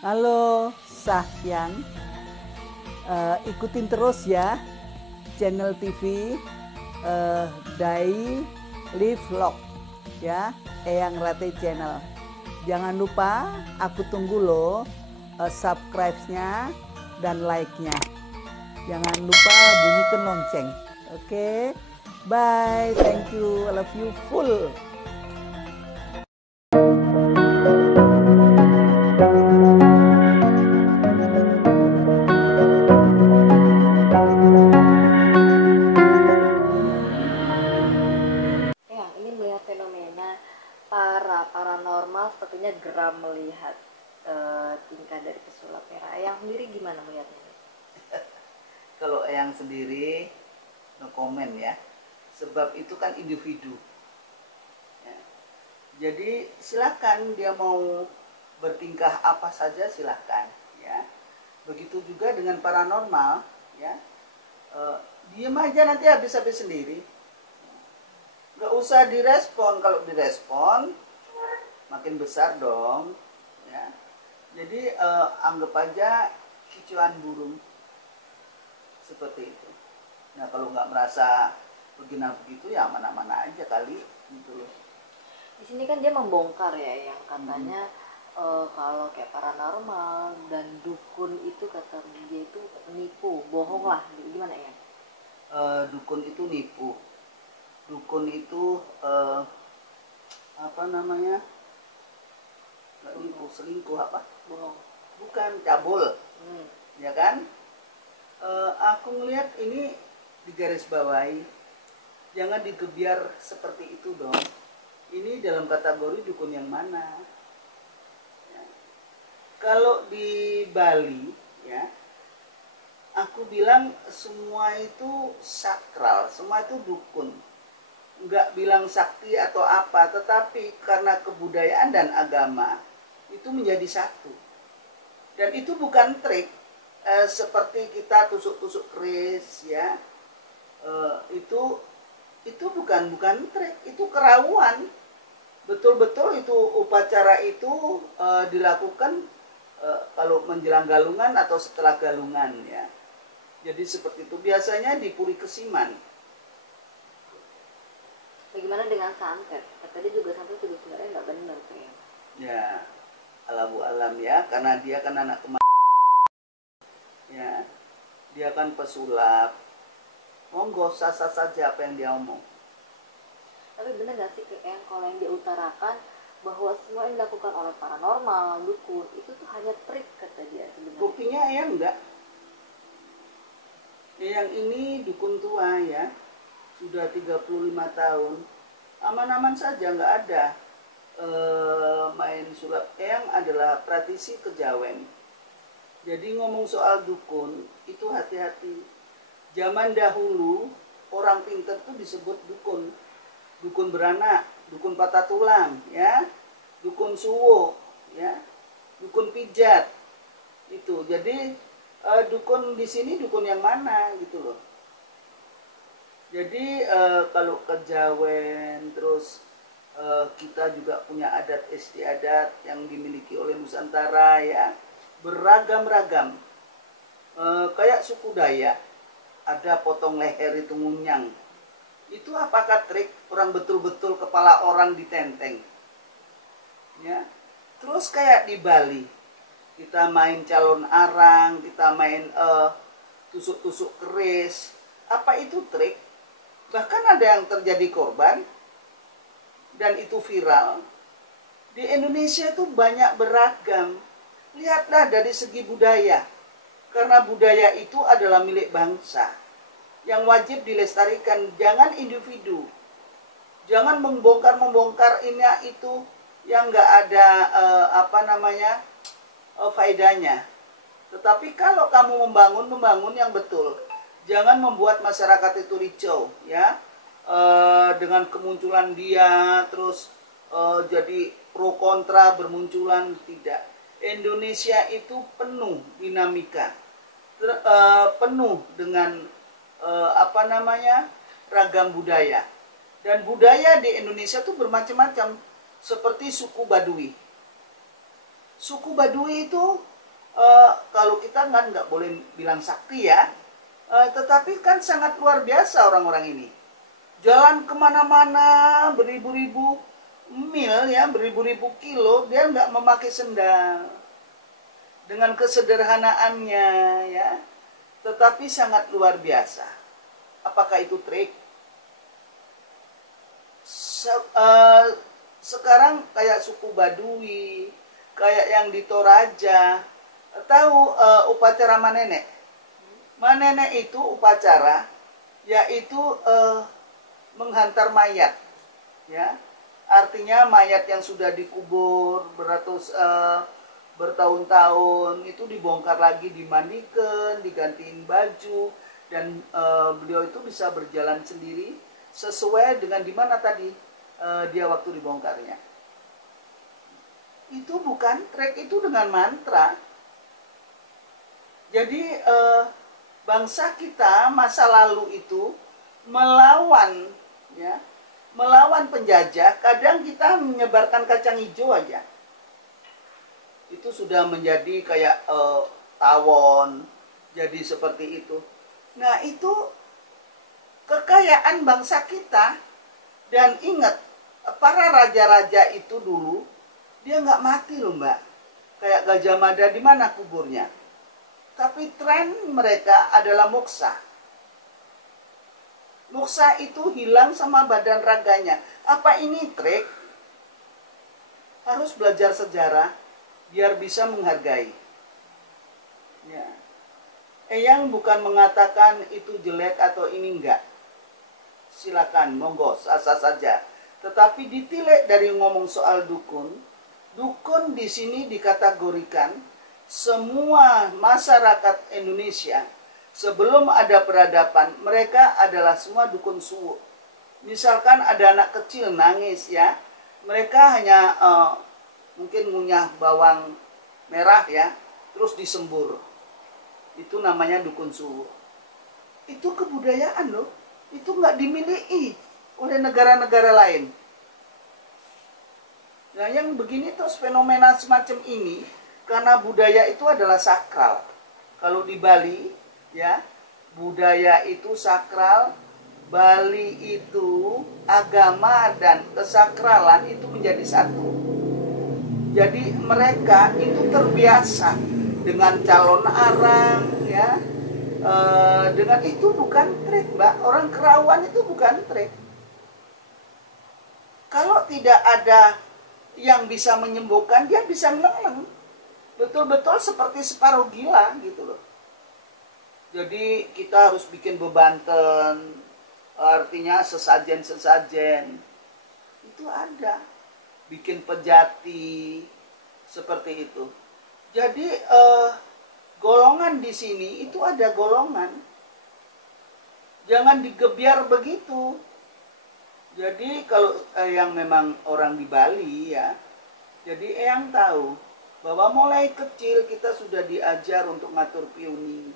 Halo Sahyan, ikutin terus ya channel TV Daily Vlog ya, Eyang Rate Channel. Jangan lupa aku tunggu loh subscribe-nya dan like-nya. Jangan lupa bunyikan lonceng. Oke, bye, thank you, I love you full. Paranormal sepertinya geram melihat tingkah dari pesulap merah. Eyang sendiri gimana melihatnya? Kalau Eyang sendiri no comment ya, sebab itu kan individu ya. Jadi silakan dia mau bertingkah apa saja, silakan ya. Begitu juga dengan paranormal ya, diem aja nanti habis-habis sendiri, nggak usah direspon. Kalau direspon makin besar dong ya. Jadi anggap aja kicauan burung seperti itu. Nah kalau nggak merasa begitu ya mana-mana aja kali gitu loh. Di sini kan dia membongkar ya, yang katanya kalau kayak paranormal dan dukun itu kata dia itu nipu, bohong lah. Gimana ya? Dukun itu nipu, dukun itu apa namanya, nggak nipu, selingkuh apa? Bohong. Bukan, cabul. Ya kan? Aku melihat ini digarisbawahi, jangan digebiar seperti itu dong. Ini dalam kategori dukun yang mana ya. Kalau di Bali ya, aku bilang semua itu sakral, semua itu dukun. Nggak bilang sakti atau apa, tetapi karena kebudayaan dan agama itu menjadi satu. Dan itu bukan trik seperti kita tusuk-tusuk keris ya. Itu bukan trik, itu keraguan. Betul-betul itu upacara itu dilakukan kalau menjelang galungan atau setelah galungan ya. Jadi seperti itu biasanya di Puri Kesiman. Bagaimana dengan santet? Tadi juga santet juga sebenarnya nggak benar tuh ya. Ya, alam alam ya, karena dia kan anak ya, dia kan pesulap. Monggo sah-sah saja apa yang dia omong. Tapi benar nggak sih yang kalau yang diutarakan bahwa semua yang dilakukan oleh paranormal, dukun itu tuh hanya trik kata dia sebenarnya? Buktinya ya enggak. Yang ini dukun tua ya, sudah 35 tahun, aman-aman saja, nggak ada main sulap. Eyang adalah praktisi kejawen. Jadi ngomong soal dukun itu hati-hati. Zaman dahulu orang pintar tuh disebut dukun, dukun beranak, dukun patah tulang ya, dukun suwo ya, dukun pijat itu. Jadi dukun di sini dukun yang mana gitu loh. Jadi kalau kejawen, terus kita juga punya adat istiadat yang dimiliki oleh Nusantara ya, beragam-ragam. Kayak suku Dayak, ada potong leher itu ngunyang. Itu apakah trik? Orang betul-betul kepala orang ditenteng. Ya. Terus kayak di Bali, kita main calon arang, kita main tusuk-tusuk keris. Apa itu trik? Bahkan ada yang terjadi korban dan itu viral. Di Indonesia itu banyak beragam. Lihatlah dari segi budaya. Karena budaya itu adalah milik bangsa yang wajib dilestarikan, jangan individu. Jangan membongkar ini itu yang nggak ada faedahnya. Tetapi kalau kamu membangun yang betul. Jangan membuat masyarakat itu ricau ya, dengan kemunculan dia, terus jadi pro kontra bermunculan. Tidak. Indonesia itu penuh dinamika, penuh dengan ragam budaya. Dan budaya di Indonesia itu bermacam-macam, seperti suku Baduy. Suku Baduy itu kalau kita kan nggak boleh bilang sakti ya, tetapi kan sangat luar biasa orang-orang ini. Jalan kemana-mana beribu-ribu mil ya, beribu-ribu kilo, dia nggak memakai sendal. Dengan kesederhanaannya ya, tetapi sangat luar biasa. Apakah itu trik? Sekarang kayak suku Baduy, kayak yang di Toraja, tahu upacara manenek? Manenek itu upacara, yaitu menghantar mayat, ya. Artinya mayat yang sudah dikubur bertahun-tahun itu dibongkar lagi, dimandikan, digantiin baju, dan beliau itu bisa berjalan sendiri sesuai dengan di mana tadi dia waktu dibongkarnya. Itu bukan trek, itu dengan mantra. Jadi bangsa kita masa lalu itu melawan ya, melawan penjajah. Kadang kita menyebarkan kacang hijau aja, itu sudah menjadi kayak tawon, jadi seperti itu. Nah, itu kekayaan bangsa kita. Dan ingat, para raja-raja itu dulu dia nggak mati loh mbak. Kayak Gajah Mada, di mana kuburnya? Tapi tren mereka adalah moksa. Moksa itu hilang sama badan raganya. Apa ini trik? Harus belajar sejarah biar bisa menghargai. Ya. Eyang bukan mengatakan itu jelek atau ini enggak. Silakan, monggo, sah-sah saja. Tetapi ditilik dari ngomong soal dukun, dukun di sini dikategorikan semua masyarakat Indonesia sebelum ada peradaban, mereka adalah semua dukun suwo. Misalkan ada anak kecil nangis ya, mereka hanya mungkin ngunyah bawang merah ya, terus disembur. Itu namanya dukun suwo. Itu kebudayaan loh. Itu nggak dimiliki oleh negara-negara lain. Nah, yang begini terus fenomena semacam ini, karena budaya itu adalah sakral. Kalau di Bali, ya, budaya itu sakral. Bali itu agama dan kesakralan itu menjadi satu. Jadi mereka itu terbiasa dengan calon arang, ya. Dengan itu bukan trik, mbak. Orang Kerawan itu bukan trik. Kalau tidak ada yang bisa menyembuhkan, dia bisa menenang. Betul-betul seperti separuh gila gitu loh. Jadi kita harus bikin bebanten, artinya sesajen-sesajen. Itu ada. Bikin pejati, seperti itu. Jadi golongan di sini itu ada golongan. Jangan digebiar begitu. Jadi kalau yang memang orang di Bali ya, jadi yang tahu bahwa mulai kecil kita sudah diajar untuk ngatur piuni,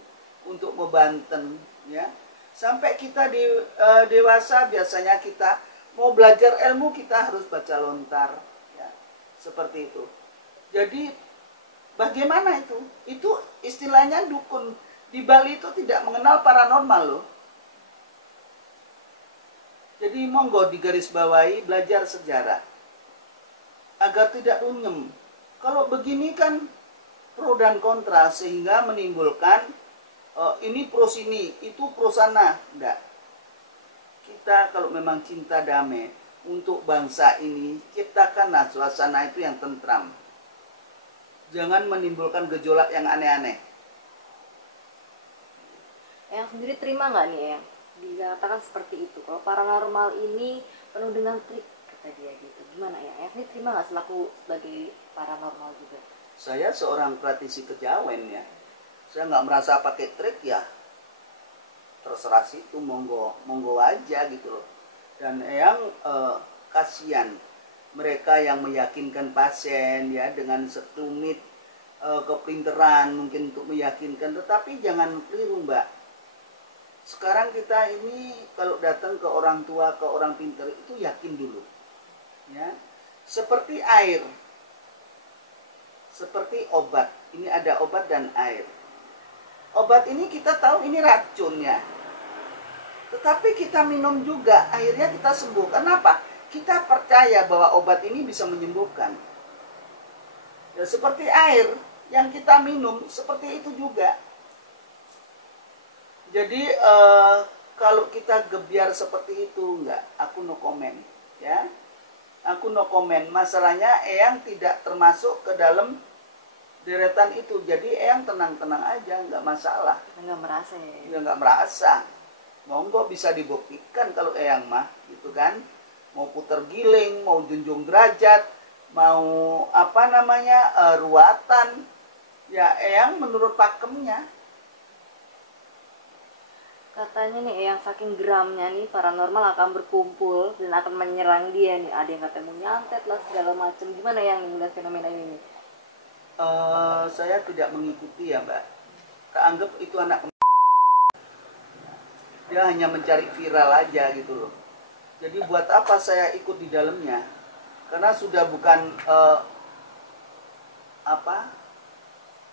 untuk membanten, ya. Sampai kita dewasa biasanya kita mau belajar ilmu kita harus baca lontar, ya. Seperti itu. Jadi bagaimana itu? Itu istilahnya dukun. Di Bali itu tidak mengenal paranormal loh. Jadi monggo digarisbawahi, belajar sejarah agar tidak runyem. Kalau begini kan pro dan kontra sehingga menimbulkan ini pro sini, itu pro sana. Enggak. Kita kalau memang cinta damai untuk bangsa ini, ciptakanlah suasana itu yang tentram. Jangan menimbulkan gejolak yang aneh-aneh. Yang sendiri terima nggak nih ya? Dikatakan seperti itu. Kalau paranormal ini penuh dengan trik, kata dia gitu. Gimana ya? Yang sendiri terima nggak sebagai paranormal juga? Saya seorang praktisi kejawen ya. Saya nggak merasa pakai trik ya. Terserah situ, monggo aja gitu loh. Dan yang kasihan mereka yang meyakinkan pasien ya dengan sekelumit kepinteran mungkin untuk meyakinkan, tetapi jangan keliru mbak. Sekarang kita ini kalau datang ke orang tua, ke orang pintar itu yakin dulu, ya. Seperti air, seperti obat. Ini ada obat dan air. Obat ini kita tahu ini racunnya. Tetapi kita minum juga, akhirnya kita sembuh. Kenapa? Kita percaya bahwa obat ini bisa menyembuhkan. Ya, seperti air yang kita minum, seperti itu juga. Jadi kalau kita gebiar seperti itu, enggak, aku no comment, ya. Aku no comment. Masalahnya Eyang tidak termasuk ke dalam deretan itu. Jadi Eyang tenang-tenang aja, nggak masalah. Nggak merasa ya? Ya, nggak merasa. Monggo bisa dibuktikan kalau Eyang mah, gitu kan. Mau puter giling, mau junjung derajat, mau apa namanya ruatan. Ya Eyang menurut pakemnya. Katanya nih yang saking geramnya nih paranormal akan berkumpul dan akan menyerang dia nih. Ada yang katanya mau nyantet lah segala macam. Gimana yang melihat fenomena ini nih? Saya tidak mengikuti ya Mbak. Keanggap itu anak dia hanya mencari viral aja gitu loh. Jadi buat apa saya ikut di dalamnya? Karena sudah bukan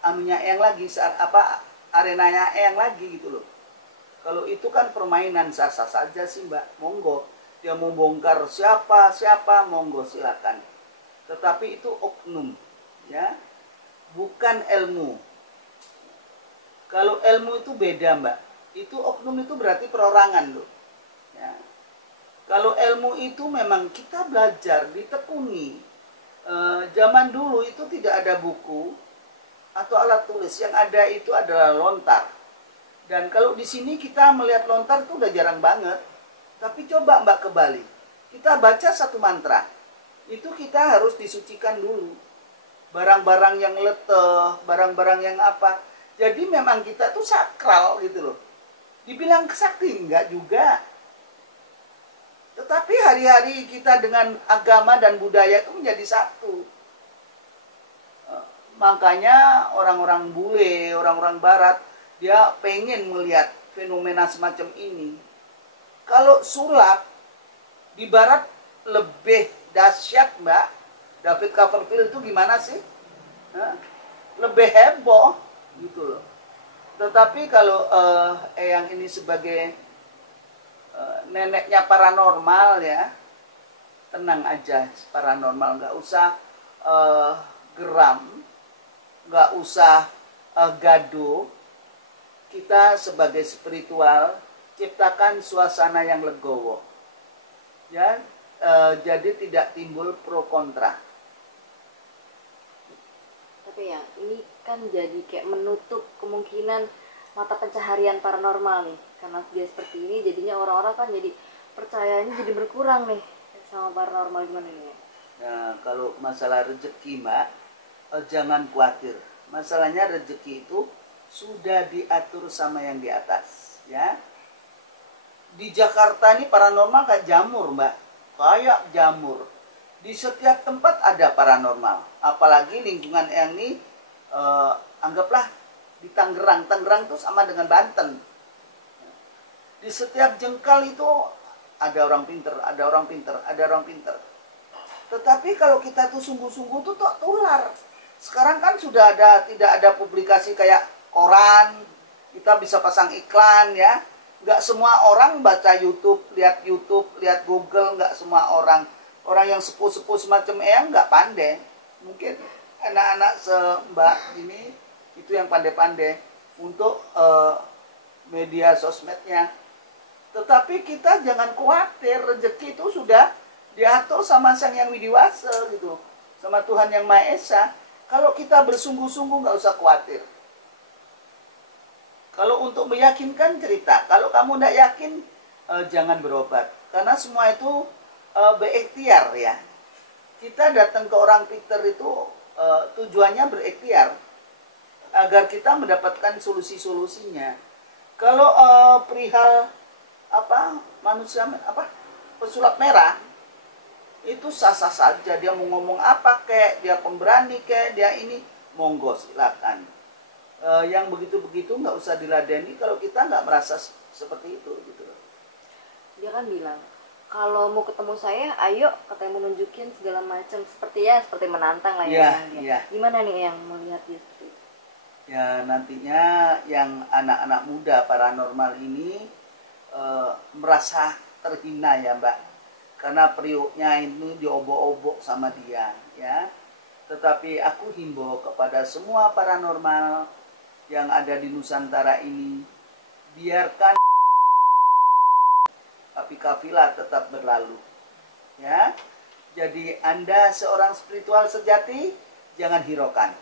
anunya Eyang lagi, arenanya Eyang lagi gitu loh. Kalau itu kan permainan sah-sah saja sih Mbak, monggo. Dia mau bongkar siapa monggo silakan. Tetapi itu oknum, ya, bukan ilmu. Kalau ilmu itu beda Mbak. Itu oknum itu berarti perorangan loh. Ya. Kalau ilmu itu memang kita belajar, ditekuni. Zaman dulu itu tidak ada buku atau alat tulis, yang ada itu adalah lontar. Dan kalau di sini kita melihat lontar itu udah jarang banget. Tapi coba Mbak ke Bali, kita baca satu mantra, itu kita harus disucikan dulu. Barang-barang yang leteh, barang-barang yang apa. Jadi memang kita tuh sakral gitu loh. Dibilang kesakti enggak juga. Tetapi hari-hari kita dengan agama dan budaya itu menjadi satu. Makanya orang-orang bule, orang-orang barat, dia pengen melihat fenomena semacam ini. Kalau sulap di barat lebih dahsyat Mbak. David Copperfield itu gimana sih? Lebih heboh gitu loh. Tetapi kalau Eyang ini sebagai neneknya paranormal ya, tenang aja, paranormal, nggak usah geram, nggak usah gaduh. Kita sebagai spiritual ciptakan suasana yang legowo, ya, jadi tidak timbul pro kontra. Tapi ya ini kan jadi kayak menutup kemungkinan mata pencaharian paranormal nih, karena dia seperti ini jadinya orang-orang kan jadi percayanya jadi berkurang nih sama paranormal. Gimana nih? Nah, kalau masalah rezeki Mbak, jangan khawatir. Masalahnya rezeki itu sudah diatur sama yang di atas, ya. Di Jakarta ini paranormal kayak jamur Mbak, kayak jamur. Di setiap tempat ada paranormal. Apalagi lingkungan yang ini, anggaplah di Tangerang. Tangerang itu sama dengan Banten. Di setiap jengkal itu ada orang pinter, ada orang pinter, ada orang pinter. Tetapi kalau kita tuh sungguh-sungguh tuh tular. Sekarang kan sudah ada, tidak ada publikasi kayak koran, kita bisa pasang iklan ya. Nggak semua orang baca YouTube, lihat Google, nggak semua orang. Orang yang sepuh-sepuh semacam Eyang nggak pandai. Mungkin anak-anak Mbak ini itu yang pandai-pandai untuk media sosmednya. Tetapi kita jangan khawatir, rezeki itu sudah diatur sama Sang Yang Widiwasa gitu, sama Tuhan Yang Maha Esa. Kalau kita bersungguh-sungguh nggak usah khawatir. Kalau untuk meyakinkan cerita, kalau kamu tidak yakin jangan berobat, karena semua itu berikhtiar ya. Kita datang ke orang pinter itu tujuannya berikhtiar agar kita mendapatkan solusi-solusinya. Kalau perihal manusia pesulap merah itu sah-sah saja, dia mau ngomong apa kek, dia pemberani kek, dia ini, monggo silakan. Yang begitu-begitu nggak usah diladeni kalau kita nggak merasa seperti itu gitu. Dia kan bilang kalau mau ketemu saya, ayo katanya mau nunjukin segala macam, seperti menantang lah Iya, ya. iya. Gimana nih yang melihat dia seperti itu? Ya nantinya yang anak-anak muda paranormal ini merasa terhina ya Mbak, karena periuknya ini diobok-obok sama dia ya. Tetapi aku himbau kepada semua paranormal yang ada di Nusantara ini, biarkan tapi kafilah tetap berlalu ya. Jadi Anda seorang spiritual sejati, jangan hiraukan,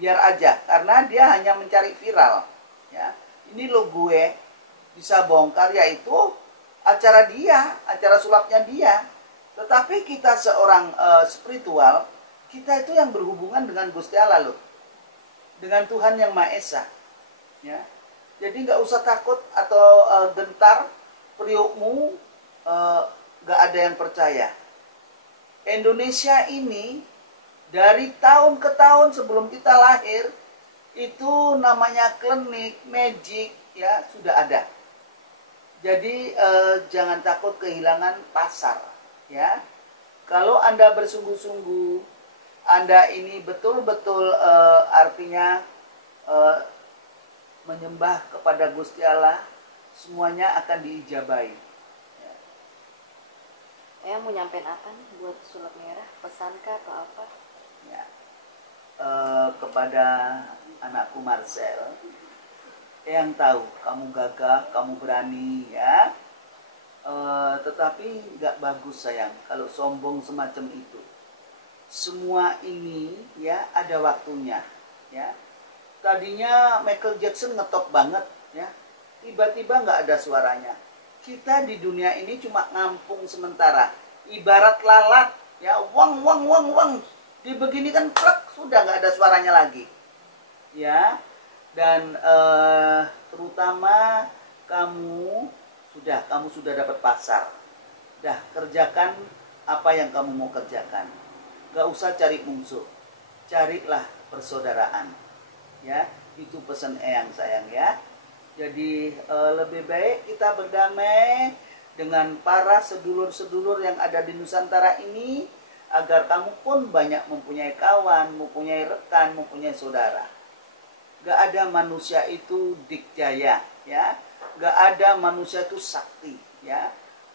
biar aja, karena dia hanya mencari viral ya. Ini lo gue bisa bongkar, yaitu acara dia, acara sulapnya dia. Tetapi kita seorang spiritual, kita itu yang berhubungan dengan Gusti Allah loh, dengan Tuhan yang Maha Esa ya. Jadi nggak usah takut atau gentar periukmu, nggak ada yang percaya. Indonesia ini dari tahun ke tahun sebelum kita lahir itu namanya klinik magic ya sudah ada. Jadi jangan takut kehilangan pasar ya. Kalau Anda bersungguh-sungguh, Anda ini betul-betul artinya menyembah kepada Gusti Allah, semuanya akan diijabahi. Yang mau nyampein apa nih buat sulap merah? Pesankah atau apa? Ya. Kepada anakku Marcel, yang tahu kamu gagah, kamu berani ya. Tetapi nggak bagus sayang kalau sombong semacam itu. Semua ini ya ada waktunya ya. Tadinya Michael Jackson ngetop banget ya, tiba-tiba nggak ada suaranya. Kita di dunia ini cuma ngampung sementara, ibarat lalat ya, wang wang wang wang, dibeginikan plek sudah nggak ada suaranya lagi ya. Dan terutama kamu sudah dapat pasar, dah kerjakan apa yang kamu mau kerjakan, nggak usah cari musuh, carilah persaudaraan ya. Itu pesan Eyang sayang ya. Jadi lebih baik kita berdamai dengan para sedulur-sedulur yang ada di Nusantara ini, agar kamu pun banyak mempunyai kawan, mempunyai rekan, mempunyai saudara. Gak ada manusia itu dikjaya ya, gak ada manusia itu sakti ya,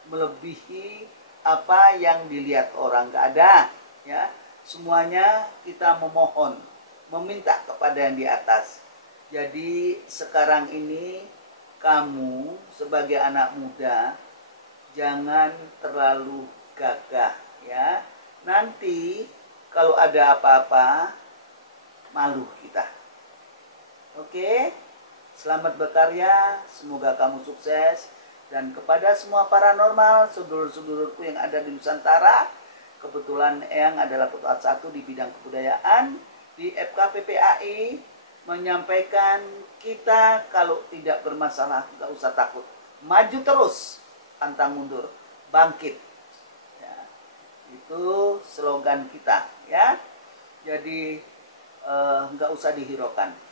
melebihi apa yang dilihat orang, gak ada ya. Semuanya kita memohon, meminta kepada yang di atas. Jadi sekarang ini kamu sebagai anak muda jangan terlalu gagah ya. Nanti kalau ada apa-apa malu kita. Oke, selamat berkarya, semoga kamu sukses. Dan kepada semua paranormal, sedulur-sedulurku yang ada di Nusantara, kebetulan Eyang adalah ketua 1 di bidang kebudayaan di FKPPAI, menyampaikan kita kalau tidak bermasalah nggak usah takut, maju terus, pantang mundur, bangkit ya. Itu slogan kita ya. Jadi nggak usah dihiraukan.